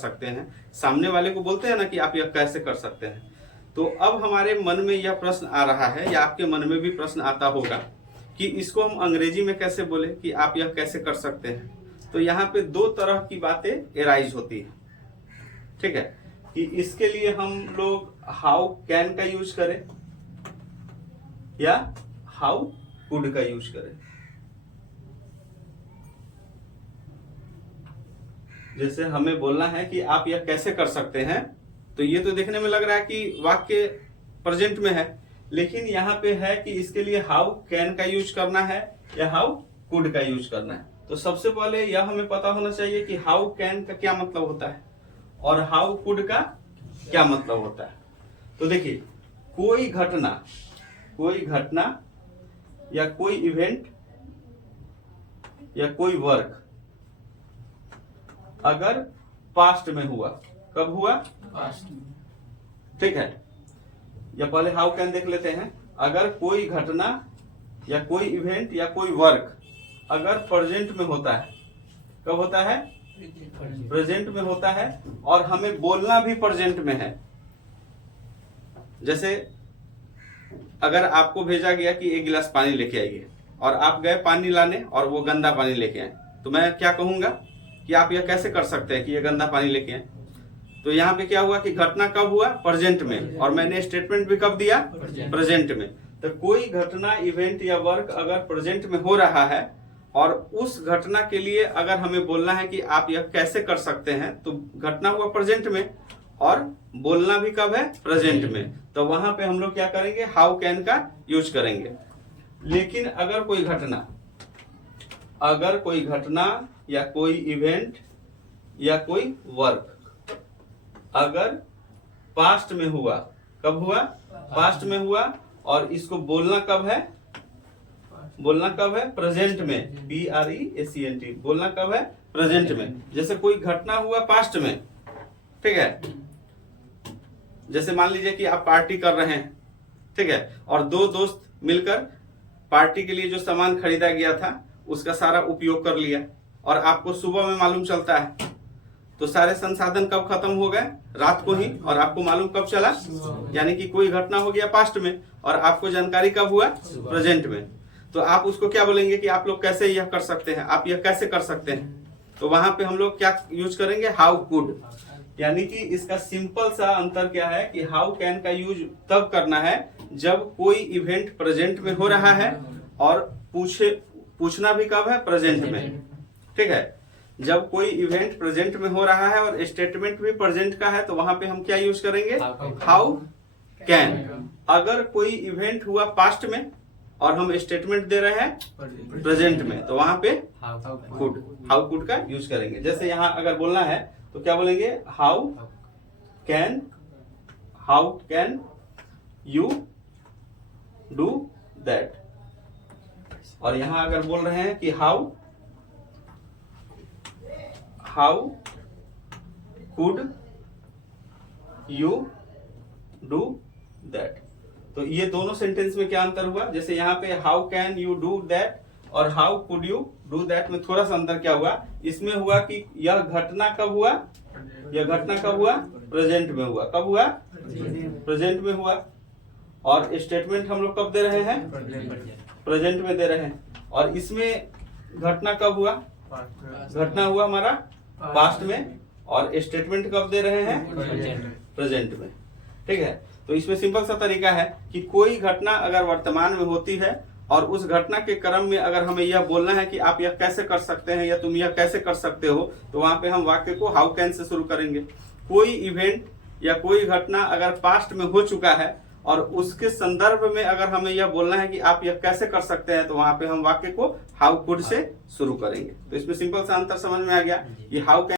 सकते हैं, सामने वाले को बोलते हैं ना कि आप यह कैसे कर सकते हैं। तो अब हमारे मन में यह प्रश्न आ रहा है या आपके मन में भी प्रश्न आता होगा कि इसको हम अंग्रेजी में कैसे बोले कि आप यह कैसे कर सकते हैं। तो यहाँ पे दो तरह की बातें एराइज होती है, ठीक है, कि इसके लिए हम लोग हाउ कैन का यूज करें या हाउ कुड का यूज करें। जैसे हमें बोलना है कि आप यह कैसे कर सकते हैं, तो ये तो देखने में लग रहा है कि वाक्य प्रेजेंट में है, लेकिन यहाँ पे है कि इसके लिए हाउ कैन का यूज करना है या हाउ कुड का यूज करना है। तो सबसे पहले यह हमें पता होना चाहिए कि हाउ कैन का क्या मतलब होता है और हाउ कुड का क्या मतलब होता है। तो देखिए, कोई घटना या कोई इवेंट या कोई वर्क अगर पास्ट में हुआ, कब हुआ? पास्ट में, ठीक है। या पहले हाउ कैन देख लेते हैं। अगर कोई घटना या कोई इवेंट या कोई वर्क अगर प्रेजेंट में होता है, कब होता है? प्रेजेंट में होता है, और हमें बोलना भी प्रेजेंट में है। जैसे अगर आपको भेजा गया कि एक गिलास पानी लेके आइए और आप गए पानी लाने और वो गंदा पानी लेके आए, तो मैं क्या कहूंगा कि आप यह कैसे कर सकते हैं कि ये गंदा पानी लेके आए। तो यहाँ पे क्या हुआ कि घटना कब हुआ? प्रेजेंट में, और मैंने स्टेटमेंट भी कब दिया? प्रेजेंट में। तो कोई घटना, इवेंट या वर्क अगर प्रेजेंट में हो रहा है और उस घटना के लिए अगर हमें बोलना है कि आप यह कैसे कर सकते हैं, तो घटना हुआ प्रेजेंट में और बोलना भी कब है? प्रेजेंट में। तो वहां पे हम लोग क्या करेंगे? हाउ कैन का यूज करेंगे। लेकिन अगर कोई घटना या कोई इवेंट या कोई वर्क अगर पास्ट में हुआ, कब हुआ? पास्ट में हुआ, और इसको बोलना कब है? प्रेजेंट में, PRESENT। बोलना कब है? प्रेजेंट में। जैसे कोई घटना हुआ पास्ट में, ठीक है, जैसे मान लीजिए कि आप पार्टी कर रहे हैं, ठीक है, और दो दोस्त मिलकर पार्टी के लिए जो सामान खरीदा गया था उसका सारा उपयोग कर लिया, और आपको सुबह में मालूम चलता है, तो सारे संसाधन कब खत्म हो गए? रात को ही, और आपको मालूम कब चला? यानी कि कोई घटना हो गया पास्ट में और आपको जानकारी कब हुआ? प्रेजेंट में। तो आप उसको क्या बोलेंगे कि आप लोग कैसे यह कर सकते हैं, आप यह कैसे कर सकते हैं। तो वहां पे हम लोग क्या यूज करेंगे? How could. यानी कि इसका सिंपल सा अंतर क्या है कि हाउ कैन का यूज तब करना है जब कोई इवेंट प्रेजेंट में हो रहा है और पूछना भी कब है? प्रेजेंट में, ठीक है। जब कोई इवेंट प्रेजेंट में हो रहा है और स्टेटमेंट भी प्रेजेंट का है, तो वहां पे हम क्या यूज करेंगे? How can. अगर कोई इवेंट हुआ पास्ट में और हम स्टेटमेंट दे रहे हैं प्रेजेंट में, तो वहां पे हाउ कुड का यूज करेंगे। जैसे यहाँ अगर बोलना है तो क्या बोलेंगे? How can you do that. और यहां अगर बोल रहे हैं कि how could you do that. तो ये दोनों सेंटेंस में क्या अंतर हुआ? जैसे यहाँ पे how can you do that और how could you do that में थोड़ा सा अंतर क्या हुआ? इसमें हुआ कि यह घटना कब हुआ? प्रेजेंट में हुआ। कब हुआ? प्रेजेंट में हुआ। और स्टेटमेंट हम लोग कब दे रहे हैं? प्रेजेंट में दे रहे हैं। और इसमें घटना कब हुआ? घटना हुआ हमारा पास्ट में, और स्टेटमेंट कब दे रहे हैं? प्रेजेंट में, ठीक है। तो इसमें सिंपल सा तरीका है कि कोई घटना अगर वर्तमान में होती है और उस घटना के क्रम में अगर हमें यह बोलना है कि आप यह कैसे कर सकते हैं या तुम यह कैसे कर सकते हो, तो वहां पे हम वाक्य को हाउ कैन से शुरू करेंगे। कोई इवेंट या कोई घटना अगर पास्ट में हो चुका है और उसके संदर्भ में अगर हमें यह बोलना है कि आप यह कैसे कर सकते हैं, तो वहां पे हम वाक्य को हाउ कुड से शुरू करेंगे। तो इसमें सिंपल सा अंतर समझ में आ गया कि हाउ कैन